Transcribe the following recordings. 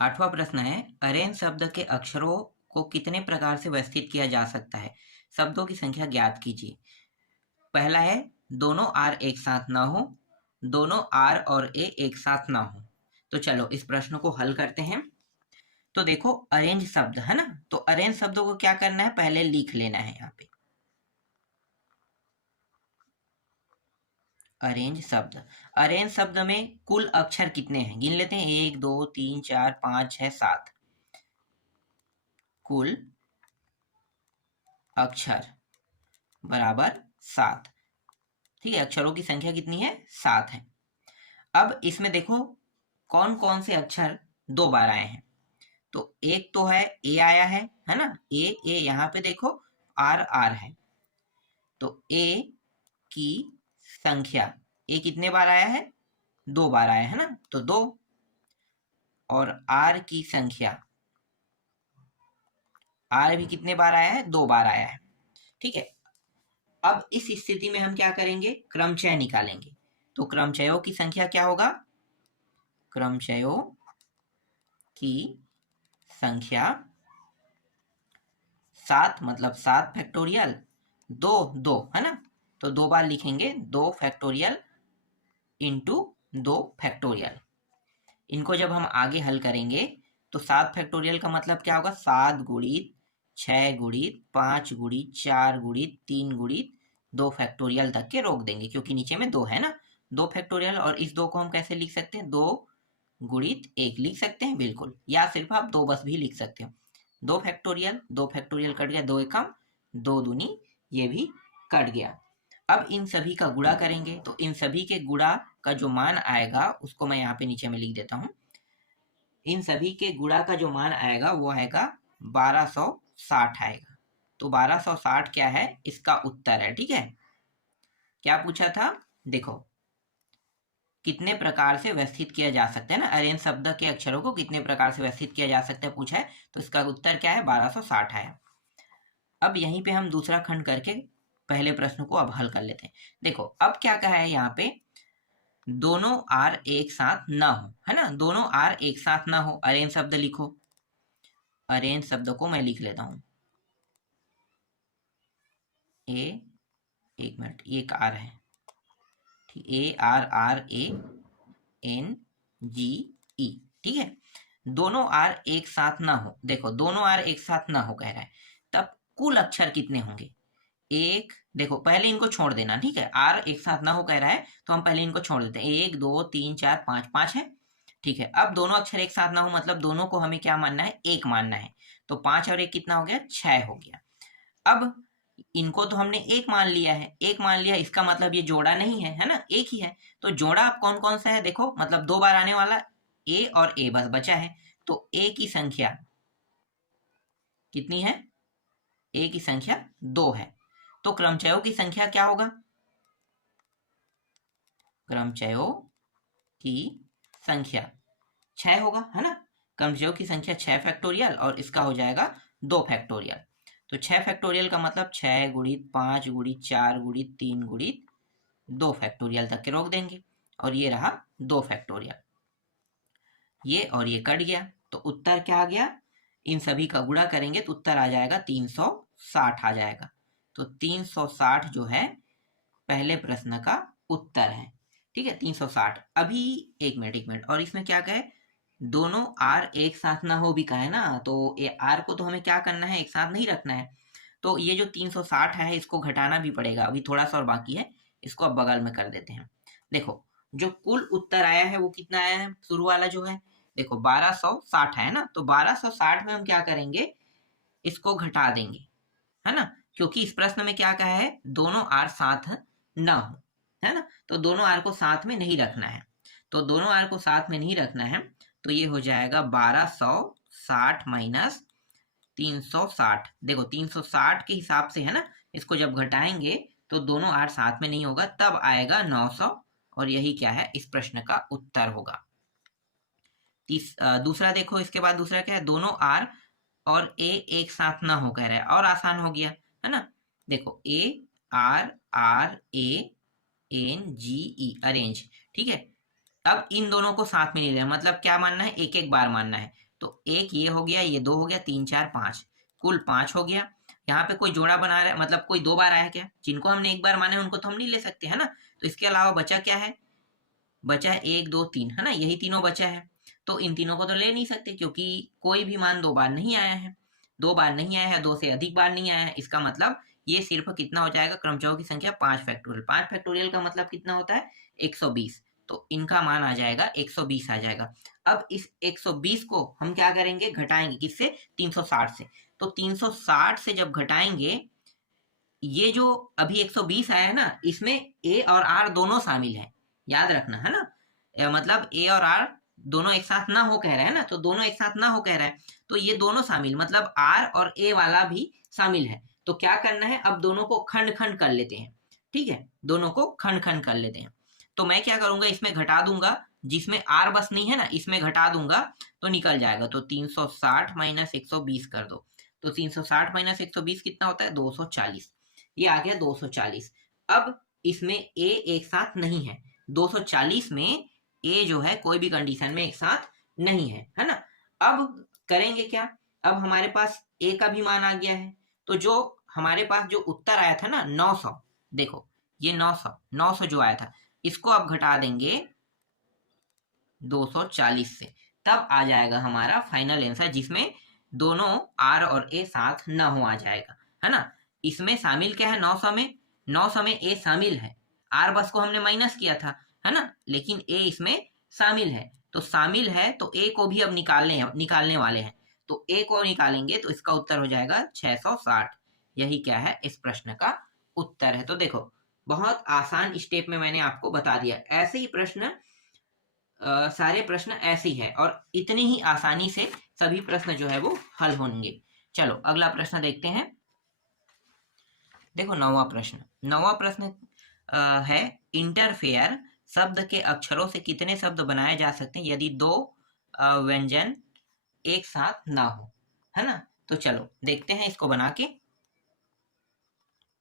आठवां प्रश्न है, अरेंज शब्द के अक्षरों को कितने प्रकार से व्यवस्थित किया जा सकता है? शब्दों की संख्या ज्ञात कीजिए। पहला है, दोनों आर एक साथ ना हो, दोनों आर और ए एक साथ ना हो। तो चलो इस प्रश्न को हल करते हैं। तो देखो, अरेंज शब्द है ना, तो अरेंज शब्दों को क्या करना है, पहले लिख लेना है यहाँ पे। अरेंज शब्द, अरेंज शब्द में कुल अक्षर कितने हैं गिन लेते हैं, 1 2 3 4 5 6 7। कुल अक्षर बराबर 7। ठीक है, अक्षरों की संख्या कितनी है, 7 है। अब इसमें देखो कौन कौन से अक्षर 2 बार आए हैं। तो एक तो है ए आया है ना, ए यहाँ पे देखो आर आर है। तो ए की संख्या, ए कितने बार आया है, 2 बार आया है ना, तो 2। और आर की संख्या, आर भी कितने बार आया है, 2 बार आया है। ठीक है, अब इस स्थिति में हम क्या करेंगे, क्रमचय निकालेंगे। तो क्रमचयों की संख्या क्या होगा, क्रमचयों की संख्या 7, मतलब 7 फैक्टोरियल 2 2 है ना, तो 2 बार लिखेंगे, 2 फैक्टोरियल इंटू 2 फैक्टोरियल। इनको जब हम आगे हल करेंगे तो 7 फैक्टोरियल का मतलब क्या होगा, 7 गुणित 6 गुणित 5 गुणित 4 गुणित 3 गुणित 2 फैक्टोरियल तक के रोक देंगे, क्योंकि नीचे में 2 है ना, 2 फैक्टोरियल। और इस 2 को हम कैसे लिख सकते हैं, 2 गुणित 1 लिख सकते हैं बिल्कुल, या सिर्फ आप 2 बस भी लिख सकते हो। 2 फैक्टोरियल, 2 फैक्टोरियल कट गया, 2 एकम 2 दूनी, ये भी कट गया। अब इन सभी का गुणा करेंगे, तो इन सभी के गुणा का जो मान आएगा उसको मैं यहाँ पे नीचे में लिख देता हूँ। इन सभी के गुणा का जो मान आएगा वो आएगा 1260 आएगा। तो 1260 क्या है, इसका उत्तर है। ठीक है, क्या पूछा था, देखो कितने प्रकार से व्यवस्थित किया जा सकता है ना, अरेंज शब्द के अक्षरों को कितने प्रकार से व्यवस्थित किया जा सकता है पूछा है, तो इसका उत्तर क्या है, 1260 आया। अब यहीं पे हम दूसरा खंड करके पहले प्रश्न को अब हल कर लेते हैं। देखो अब क्या कहा है यहाँ पे, दोनों आर एक साथ ना हो, है ना, दोनों आर एक साथ ना हो, अरेंज शब्द लिखो। अरेंज शब्द को मैं लिख लेता हूं, ए, एक मिनट, एक आर है, ठीक, A R R A N G E. ठीक है, दोनों आर एक साथ ना हो, देखो दोनों आर एक साथ ना हो कह रहा है, तब कुल अक्षर कितने होंगे, एक, देखो पहले इनको छोड़ देना। ठीक है, आर एक साथ ना हो कह रहा है तो हम पहले इनको छोड़ देते हैं, 1 2 3 4 5, 5 है। ठीक है, अब दोनों अक्षर एक साथ ना हो मतलब दोनों को हमें क्या मानना है, एक मानना है। तो 5 और 1 कितना हो गया, 6 हो गया। अब इनको तो हमने एक मान लिया है, एक मान लिया, इसका मतलब ये जोड़ा नहीं है ना, एक ही है। तो जोड़ा अब कौन कौन सा है, देखो मतलब 2 बार आने वाला ए और ए बस बचा है। तो ए की संख्या कितनी है, ए की संख्या 2 है। तो क्रमचयों की संख्या क्या होगा, क्रमचयों की संख्या 6 होगा, है ना, क्रमचयों की संख्या 6 फैक्टोरियल और इसका हो जाएगा 2 फैक्टोरियल। तो 6 फैक्टोरियल का मतलब 6 गुणित 5 गुणित 4 गुणित 3 गुणित 2 फैक्टोरियल तक के रोक देंगे, और ये रहा 2 फैक्टोरियल, ये और ये कट गया। तो उत्तर क्या आ गया, इन सभी का गुणा करेंगे तो उत्तर आ जाएगा 360 आ जाएगा। तो 360 जो है पहले प्रश्न का उत्तर है। ठीक है, 360। अभी एक मिनट एक मिनट, और इसमें क्या कहे, दोनों आर एक साथ ना हो भी कहे ना, तो ये आर को तो हमें क्या करना है, एक साथ नहीं रखना है। तो ये जो 360 है इसको घटाना भी पड़ेगा, अभी थोड़ा सा और बाकी है, इसको अब बगल में कर देते हैं। देखो जो कुल उत्तर आया है वो कितना आया है, शुरू वाला जो है, देखो 1260 है ना, तो 1260 में हम क्या करेंगे, इसको घटा देंगे, है ना, क्योंकि इस प्रश्न में क्या कहा है, दोनों आर साथ ना हो, है ना, तो दोनों आर को साथ में नहीं रखना है। तो दोनों आर को साथ में नहीं रखना है, तो ये हो जाएगा 1260 माइनस 360। देखो 360 के हिसाब से है ना, इसको जब घटाएंगे तो दोनों आर साथ में नहीं होगा, तब आएगा 900, और यही क्या है, इस प्रश्न का उत्तर होगा। दूसरा देखो, इसके बाद दूसरा क्या है, दोनों आर और ए एक साथ ना हो कह रहा है, और आसान हो गया, है ना, देखो A R R A N G E, arrange. ठीक है, अब इन दोनों को साथ में नहीं लेना, मतलब क्या मानना है, एक एक बार मानना है। तो एक ये हो गया, ये 2 हो गया, 3 4 5, कुल 5 हो गया। यहाँ पे कोई जोड़ा बना रहा है, मतलब कोई 2 बार आया क्या? जिनको हमने एक बार माने उनको तो हम नहीं ले सकते, है ना। तो इसके अलावा बचा क्या है? बचा है 1 2 3, है ना, यही तीनों बचा है। तो इन तीनों को तो ले नहीं सकते क्योंकि कोई भी मान 2 बार नहीं आया है। 2 बार नहीं आया है, 2 से अधिक बार नहीं आया है, इसका मतलब ये सिर्फ कितना हो जाएगा? क्रमचयों की संख्या 5 फैक्टोरियल। 5 फैक्टोरियल का मतलब कितना होता है? 120। तो इनका मान आ जाएगा 120 आ जाएगा। अब इस 120 को हम क्या करेंगे? घटाएंगे किससे? 360 से। तो 360 से जब घटाएंगे, ये जो अभी 120 आया है ना, इसमें ए और आर दोनों शामिल है, याद रखना, है ना। मतलब ए और आर दोनों एक साथ ना हो कह रहा है ना, तो दोनों एक साथ ना हो कह रहा है, तो ये दोनों शामिल, मतलब आर और ए वाला भी शामिल है। तो क्या करना है? अब दोनों को खंड खंड कर लेते हैं, ठीक है, दोनों को खंड खंड कर लेते हैं। तो मैं क्या करूंगा? इसमें घटा दूंगा, जिसमें आर बस नहीं है ना, इसमें घटा दूंगा तो निकल जाएगा। तो 360 माइनस 120 कर दो, तो 360 माइनस 120 कितना होता है? 240। ये आ गया 240। अब इसमें ए एक साथ नहीं है, 240 में ए जो है कोई भी कंडीशन में एक साथ नहीं है ना। अब करेंगे क्या? अब हमारे पास ए का भी मान आ गया है, तो जो हमारे पास जो उत्तर आया था ना 900, देखो ये 900 जो आया था, इसको अब घटा देंगे 240 से, तब आ जाएगा हमारा फाइनल आंसर, जिसमें दोनों आर और ए साथ न हो आ जाएगा, है ना। इसमें शामिल क्या है? 900 में ए शामिल है, आर बस को हमने माइनस किया था, है ना, लेकिन ए इसमें शामिल है। तो शामिल है तो ए को भी अब निकालने वाले हैं, तो ए को निकालेंगे तो इसका उत्तर हो जाएगा 660। यही क्या है? इस प्रश्न का उत्तर है। तो देखो, बहुत आसान स्टेप में मैंने आपको बता दिया। ऐसे ही प्रश्न सारे प्रश्न ऐसे ही है, और इतनी ही आसानी से सभी प्रश्न जो है वो हल होंगे। चलो अगला प्रश्न देखते हैं। देखो नौवां प्रश्न है, इंटरफेयर शब्द के अक्षरों से कितने शब्द बनाए जा सकते हैं यदि दो व्यंजन एक साथ ना हो, है ना। तो चलो देखते हैं इसको बना के।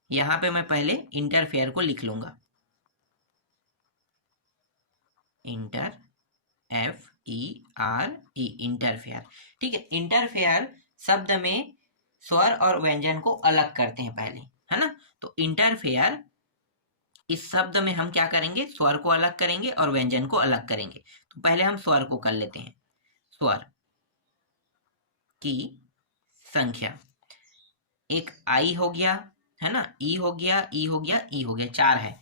यहाँ पे मैं पहले इंटरफेयर को लिख लूंगा, इंटर FERE, इंटरफेयर। ठीक है, इंटरफेयर शब्द में स्वर और व्यंजन को अलग करते हैं पहले, है ना। तो इंटरफेयर इस शब्द में हम क्या करेंगे? स्वर को अलग करेंगे और व्यंजन को अलग करेंगे। तो पहले हम स्वर को कर लेते हैं। स्वर की संख्या, एक आई हो गया, है ना, ई हो गया, ई हो गया, ई हो गया, 4 है।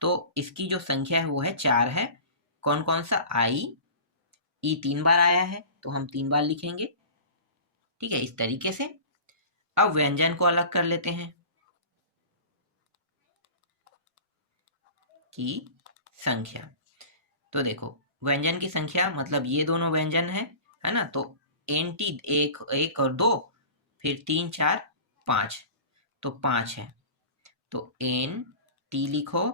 तो इसकी जो संख्या है वो है 4 है। कौन कौन सा? आई, ई 3 बार आया है तो हम 3 बार लिखेंगे, ठीक है, इस तरीके से। अब व्यंजन को अलग कर लेते हैं, की संख्या। तो देखो व्यंजन की संख्या मतलब ये दोनों व्यंजन है ना, तो एन-टी, एक और 2, फिर 3 4 5, तो 5 है। तो एन टी लिखो,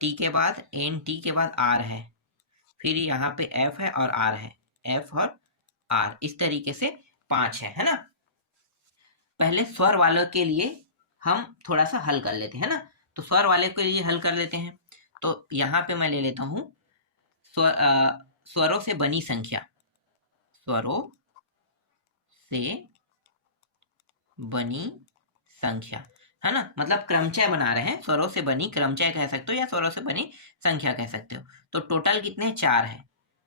टी के बाद एन टी के बाद आर है, फिर यहाँ पे एफ है और आर है, एफ और आर, इस तरीके से 5 है ना। पहले स्वर वालों के लिए हम थोड़ा सा हल कर लेते हैं ना, तो स्वर वाले के लिए हल कर लेते हैं। तो यहाँ पे मैं ले लेता हूँ स्वरों से बनी संख्या, स्वरों से बनी संख्या, है ना, मतलब क्रमचय बना रहे हैं, स्वरों से बनी क्रमचय कह सकते हो या स्वरों से बनी संख्या कह सकते हो। तो टोटल कितने? 4 है,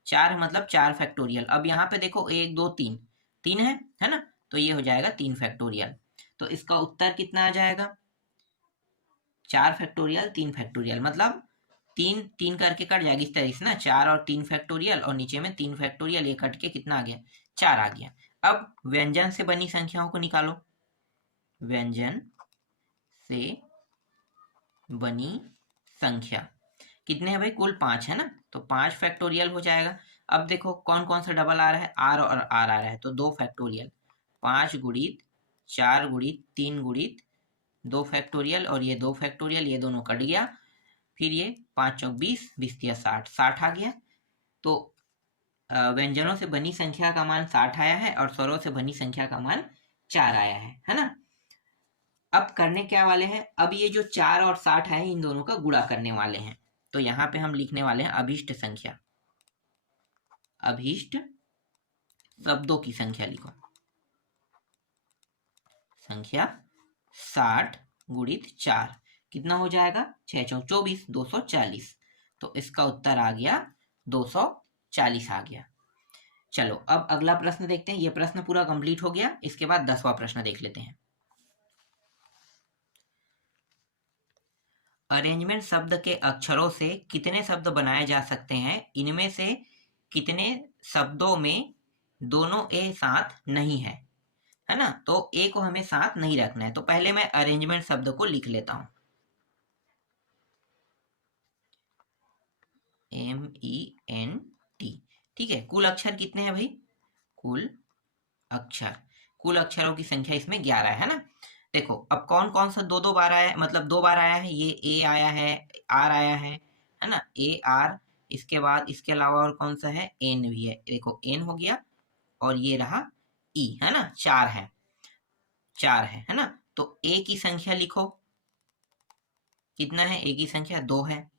4 मतलब 4 फैक्टोरियल। अब यहाँ पे देखो 1 2 3, 3 है ना, तो ये हो जाएगा 3 फैक्टोरियल। तो इसका उत्तर कितना आ जाएगा? 4 फैक्टोरियल 3 फैक्टोरियल, मतलब 3 3 करके कट जाएगी इस तरह से ना, 4 और 3 फैक्टोरियल, और नीचे में 3 फैक्टोरियल, ये कट के कितना आ गया? 4 आ गया। अब व्यंजन से बनी संख्याओं को निकालो, व्यंजन से बनी संख्या कितने हैं भाई? कुल 5 है ना, तो 5 फैक्टोरियल हो जाएगा। अब देखो कौन कौन सा डबल आ रहा है? आर और आर आ रहा है, तो 2 फैक्टोरियल, 5 गुणित 4 गुणित 3 गुणित 2 फैक्टोरियल, और ये 2 फैक्टोरियल, ये दोनों कट गया, फिर ये 5 चौक 20, 20 तिया 60, 60 आ गया। तो व्यंजनों से बनी संख्या का मान 60 आया है और स्वरों से बनी संख्या का मान 4 आया है ना। अब करने क्या वाले हैं? अब ये जो 4 और 60 है इन दोनों का गुणा करने वाले हैं। तो यहाँ पे हम लिखने वाले हैं अभीष्ट संख्या, अभीष्ट शब्दों की संख्या लिखो। संख्या 60 गुणित 4 कितना हो जाएगा? 6 चौक 24, 240। तो इसका उत्तर आ गया 240 आ गया। चलो अब अगला प्रश्न देखते हैं। ये प्रश्न पूरा कंप्लीट हो गया। इसके बाद 10वां प्रश्न देख लेते हैं। अरेंजमेंट शब्द के अक्षरों से कितने शब्द बनाए जा सकते हैं? इनमें से कितने शब्दों में दोनों ए साथ नहीं है? है ना, तो ए को हमें साथ नहीं रखना है। तो पहले मैं अरेंजमेंट शब्द को लिख लेता हूं। MENT। ठीक है, कुल अक्षर कितने हैं भाई? कुल अक्षरों की संख्या इसमें 11 है ना। देखो अब कौन कौन सा दो बार आया है, मतलब 2 बार आया है। ये ए आया है, आर आया है ना, ए आर। इसके बाद इसके अलावा और कौन सा है? एन भी है। देखो एन हो गया, और ये रहा ई, है ना। 4 है ना। तो ए की संख्या लिखो, कितना है? ए की संख्या 2 है।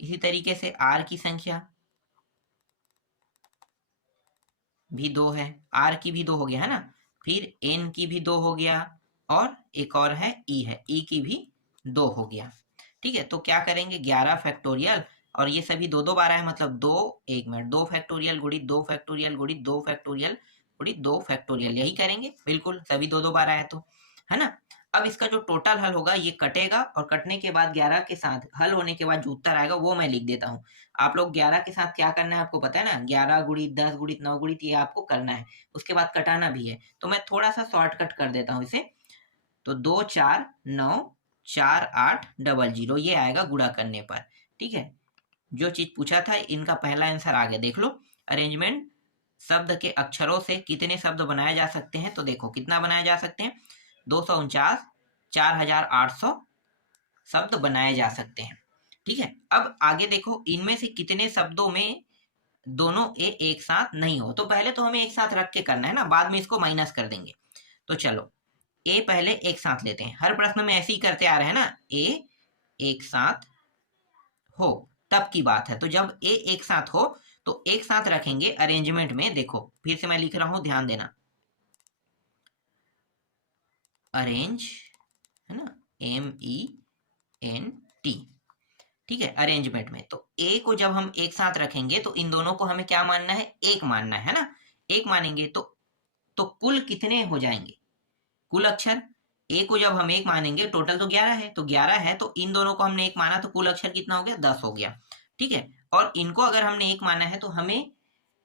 इसी तरीके से आर की संख्या भी 2 है, आर की भी 2 हो गया है ना। फिर एन की भी 2 हो गया, और एक और है ई है, ई की भी 2 हो गया। ठीक है, तो क्या करेंगे? 11 फैक्टोरियल, और ये सभी 2 बार आए, मतलब 2, 1 मिनट, 2 फैक्टोरियल गुणित 2 फैक्टोरियल गुणित 2 फैक्टोरियल गुणित 2 फैक्टोरियल, यही करेंगे। बिल्कुल सभी 2 बार आए तो, है ना। अब इसका जो टोटल हल होगा ये कटेगा, और कटने के बाद 11 के साथ हल होने के बाद जो उत्तर आएगा वो मैं लिख देता हूँ। आप लोग 11 के साथ क्या करना है आपको पता है ना, 11 गुणित 10 गुणित 9 गुणित ये आपको करना है, उसके बाद कटाना भी है। तो मैं थोड़ा सा शॉर्टकट कर देता हूँ इसे। तो 2 4 9 4 8 00 ये आएगा गुणा करने पर। ठीक है, जो चीज पूछा था इनका पहला आंसर आ गया। देख लो, अरेंजमेंट शब्द के अक्षरों से कितने शब्द बनाए जा सकते हैं? तो देखो कितना बनाए जा सकते हैं? 249 4800 शब्द बनाए जा सकते हैं। ठीक है, अब आगे देखो, इनमें से कितने शब्दों में दोनों ए एक साथ नहीं हो? तो पहले तो हमें एक साथ रख के करना है ना, बाद में इसको माइनस कर देंगे। तो चलो ए पहले एक साथ लेते हैं, हर प्रश्न में ऐसे ही करते आ रहे हैं ना। ए एक साथ हो तब की बात है। तो जब ए एक साथ हो तो एक साथ रखेंगे अरेंजमेंट में। देखो फिर से मैं लिख रहा हूं, ध्यान देना। अरेंज, है ना, MENT। ठीक है, अरेंजमेंट में तो ए को जब हम एक साथ रखेंगे तो इन दोनों को हमें क्या मानना है? एक मानना है ना। एक मानेंगे तो कुल कितने हो जाएंगे? कुल अक्षर ए को जब हम एक मानेंगे, टोटल तो 11 है, तो 11 है, तो इन दोनों को हमने एक माना तो कुल अक्षर कितना हो गया? 10 हो गया। ठीक है, और इनको अगर हमने एक माना है तो हमें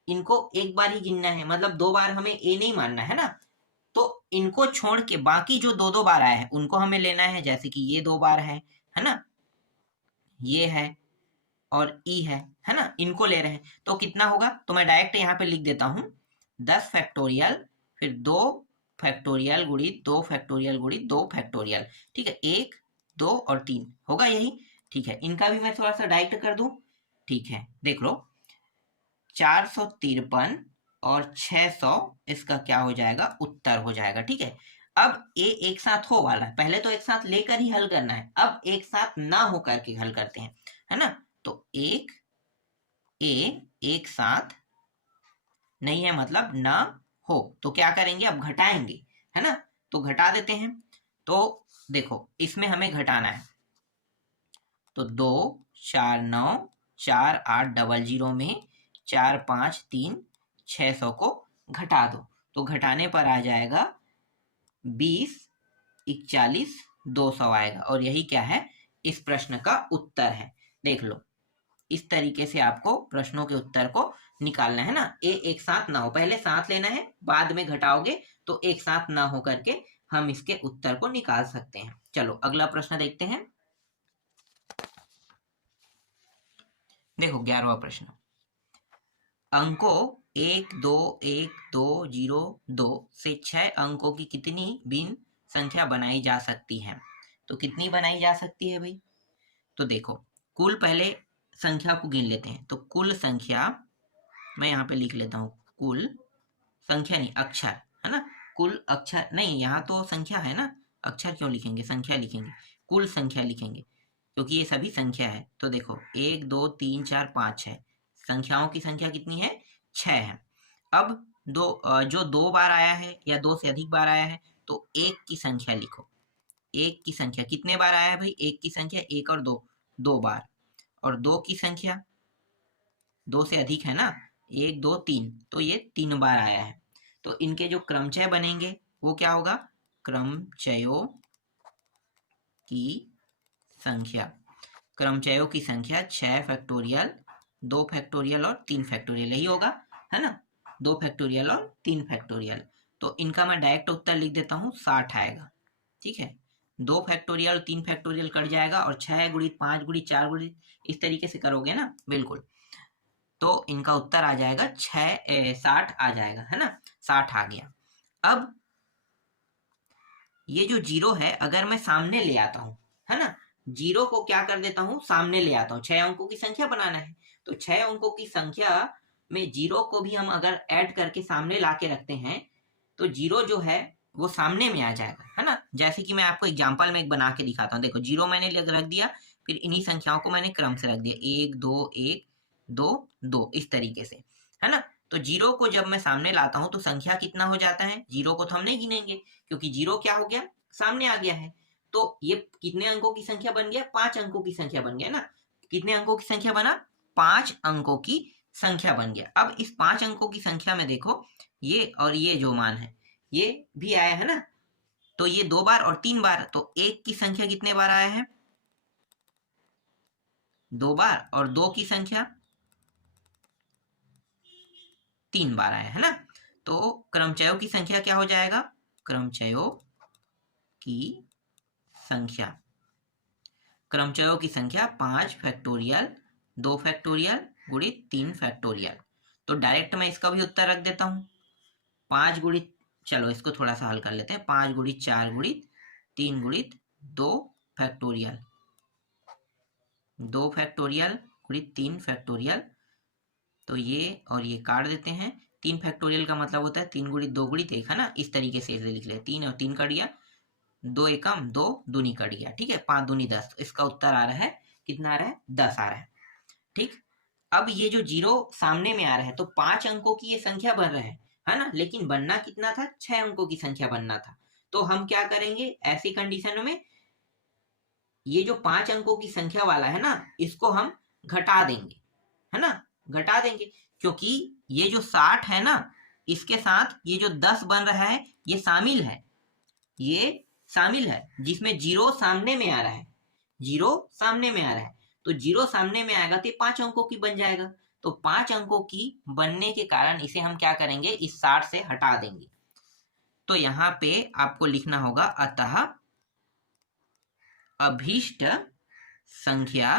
इनको एक बार ही गिनना है, मतलब 2 बार हमें ए नहीं मानना है ना। तो इनको छोड़ के बाकी जो 2 बार आए हैं उनको हमें लेना है, जैसे कि ये 2 बार है ना, ये है और ई है ना, इनको ले रहे हैं। तो कितना होगा? तो मैं डायरेक्ट यहाँ पे लिख देता हूँ 10 फैक्टोरियल, फिर 2 फैक्टोरियल गुणित 2 फैक्टोरियल गुणित 2 फैक्टोरियल। ठीक है, 1 2 और 3 होगा यही। ठीक है, इनका भी मैं थोड़ा सा डायरेक्ट कर दूं। ठीक है, देख लो 453 और 600 इसका क्या हो जाएगा? उत्तर हो जाएगा। ठीक है, अब ए एक साथ हो वाला है, पहले तो एक साथ लेकर ही हल करना है, अब एक साथ ना हो करके हल करते हैं, है ना। तो एक ए एक साथ नहीं है, मतलब ना हो, तो क्या करेंगे? अब घटाएंगे, है ना। तो घटा देते हैं। तो देखो इसमें हमें घटाना है, तो 2 4 9 4 8 00 में 4 5 3 600 को घटा दो, तो घटाने पर आ जाएगा 20 41 200 आएगा, और यही क्या है? इस प्रश्न का उत्तर है। देख लो, इस तरीके से आपको प्रश्नों के उत्तर को निकालना है ना। ए एक साथ ना हो, पहले साथ लेना है, बाद में घटाओगे तो एक साथ ना हो करके हम इसके उत्तर को निकाल सकते हैं। चलो अगला प्रश्न देखते हैं। देखो 11वां प्रश्न, अंकों 1 2 1 2 0 2 से 6 अंकों की कितनी भिन्न संख्या बनाई जा सकती है? तो कितनी बनाई जा सकती है भाई? तो देखो कुल पहले संख्या को गिन लेते हैं। तो कुल संख्या मैं यहाँ पे लिख लेता हूँ, कुल संख्या नहीं, अक्षर, है ना। कुल अक्षर नहीं, यहाँ तो संख्या है ना, अक्षर क्यों लिखेंगे? संख्या लिखेंगे, कुल संख्या लिखेंगे, क्योंकि ये सभी संख्या है। तो देखो 1 2 3 4 5 6, संख्याओं की संख्या कितनी है? 6 है। अब जो 2 बार आया है या 2 से अधिक बार आया है तो 1 की संख्या लिखो। 1 की संख्या कितने बार आया है भाई? 1 की संख्या 1 और 2, 2 बार। और 2 की संख्या 2 से अधिक है ना, 1 2 3, तो ये 3 बार आया है। तो इनके जो क्रमचय बनेंगे वो क्या होगा? क्रमचयों की संख्या। क्रमचयों की संख्या 6 फैक्टोरियल, 2 फैक्टोरियल और 3 फैक्टोरियल, यही होगा, है ना? 2 फैक्टोरियल और 3 फैक्टोरियल। तो इनका मैं डायरेक्ट उत्तर लिख देता हूँ, 60 आएगा। ठीक है, 2 फैक्टोरियल 3 फैक्टोरियल कट जाएगा और 6 गुणित 5 गुणित 4 गुणित इस तरीके से करोगे ना, बिल्कुल, तो इनका उत्तर आ जाएगा 60 आ जाएगा, है ना? 60 आ गया। अब ये जो 0 है अगर मैं सामने ले आता हूं, है ना, 0 को क्या कर देता हूं, सामने ले आता हूं। 6 अंकों की संख्या बनाना है तो 6 अंकों की संख्या में 0 को भी हम अगर ऐड करके सामने ला के रखते हैं तो 0 जो है वो सामने में आ जाएगा, है ना? जैसे कि मैं आपको एग्जाम्पल में एक बना के दिखाता हूँ। देखो 0 मैंने रख दिया, फिर इन्हीं संख्याओं को मैंने क्रम से रख दिया, 1 2 1 2 2 इस तरीके से, है ना? तो 0 को जब मैं सामने लाता हूं तो संख्या कितना हो जाता है? 0 को तो हम नहीं गिनेंगे क्योंकि 0 क्या हो गया, सामने आ गया है। तो ये कितने अंकों की संख्या बन गया? 5 अंकों की संख्या बन गया ना। कितने अंकों की संख्या बना? 5 अंकों की संख्या बन गया। अब इस 5 अंकों की संख्या में देखो ये और ये जो मान है ये भी आया है ना, तो ये 2 बार और 3 बार, तो 1 की संख्या कितने बार आया है? 2 बार, और 2 की संख्या 3 बार आया है ना। तो क्रमचयों की संख्या क्या हो जाएगा? क्रमचयों की संख्या, क्रमचयों की संख्या 5 फैक्टोरियल 2 फैक्टोरियल गुणित 3 फैक्टोरियल। तो डायरेक्ट मैं इसका भी उत्तर रख देता हूं, 5 गुणित, चलो इसको थोड़ा सा हल कर लेते हैं, 5 गुणित 4 गुणित 3 गुणित 2 फैक्टोरियल, 2 फैक्टोरियल गुणित 3 फैक्टोरियल। तो ये और ये काट देते हैं। 3 फैक्टोरियल का मतलब होता है 3 गुणित 2 गुणित 1, है ना? इस तरीके से इसे लिख ले, 3 और 3 कट गया, 2 एकम 2 दूनी कट गया। ठीक है, 5 दूनी 10, इसका उत्तर आ रहा है कितना आ रहा है? 10 आ रहा है। ठीक, अब ये जो 0 सामने में आ रहा है तो 5 अंकों की ये संख्या बन रहा है ना? लेकिन बनना कितना था? 6 अंकों की संख्या बनना था। तो हम क्या करेंगे ऐसी कंडीशन में? ये जो 5 अंकों की संख्या वाला है ना, इसको हम घटा देंगे, है ना? घटा देंगे, क्योंकि ये जो 60 है ना, इसके साथ ये जो 10 बन रहा है ये शामिल है, ये शामिल है, जिसमें 0 सामने में आ रहा है, 0 सामने में आ रहा है। तो 0 सामने में आएगा तो 5 अंकों की बन जाएगा। तो 5 अंकों की बनने के कारण इसे हम क्या करेंगे? इस 60 से हटा देंगे। तो यहाँ पे आपको लिखना होगा, अतः अभीष्ट संख्या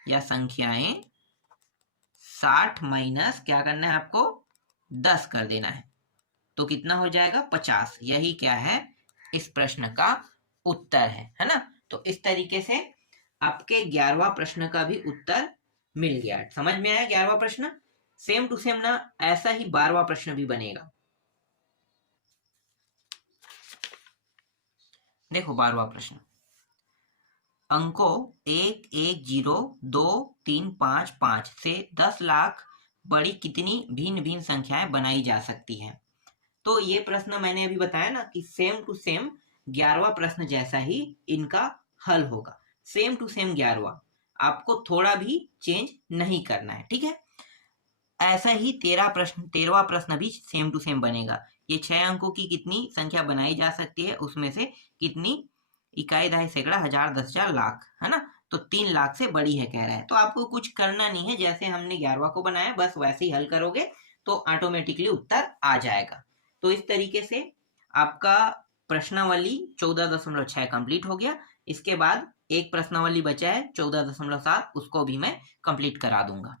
या संख्याएं 60 माइनस क्या करना है आपको? 10 कर देना है। तो कितना हो जाएगा? 50। यही क्या है? इस प्रश्न का उत्तर है ना? तो इस तरीके से आपके 11वां प्रश्न का भी उत्तर मिल गया। समझ में आया 11वां प्रश्न? सेम टू सेम ना ऐसा ही 12वां प्रश्न भी बनेगा। देखो 12वां प्रश्न, अंकों 1 1 0 2 3 5 5 से 10 लाख बड़ी कितनी भिन्न भिन्न संख्याएं बनाई जा सकती हैं? तो ये प्रश्न मैंने अभी बताया ना कि सेम टू सेम 11वां प्रश्न जैसा ही इनका हल होगा। सेम टू सेम 11वां, आपको थोड़ा भी चेंज नहीं करना है। ठीक है, ऐसा ही 13वां प्रश्न भी सेम टू सेम बनेगा। ये 6 अंकों की कितनी संख्या बनाई जा सकती है, उसमें से कितनी इकाई दहाई सैकड़ा हजार 10,000 लाख, है ना? तो 3 लाख से बड़ी है कह रहा है। तो आपको कुछ करना नहीं है, जैसे हमने 11वां को बनाया बस वैसे ही हल करोगे तो ऑटोमेटिकली उत्तर आ जाएगा। तो इस तरीके से आपका प्रश्नावली 14.6 कंप्लीट हो गया। इसके बाद एक प्रश्नावली बचा है 14.7, उसको भी मैं कंप्लीट करा दूंगा।